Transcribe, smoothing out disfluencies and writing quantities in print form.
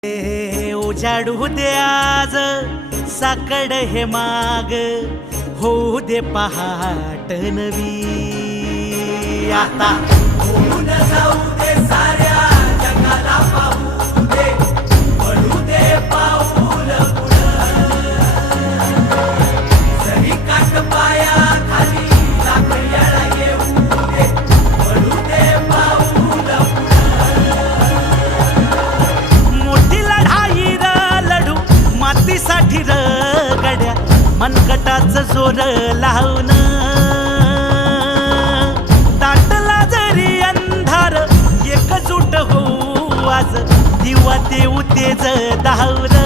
उजाडू दे आज साकड हे माग, होऊ दे पहाट नवी आता. होऊन जाऊ दे साऱ्या जगाला पाहू दे, पडू दे पाऊल पुढं. जरी काट पाया खाली लाख येळा येऊ दे, पडू दे पाऊल पुढं. मोठी लढाई र लढू मातीसाठी र गड्या, मनगटाच जोर लावून. दाटला जरी अंधार एकजूट होऊ आज, दिवा देऊ तेज धावून.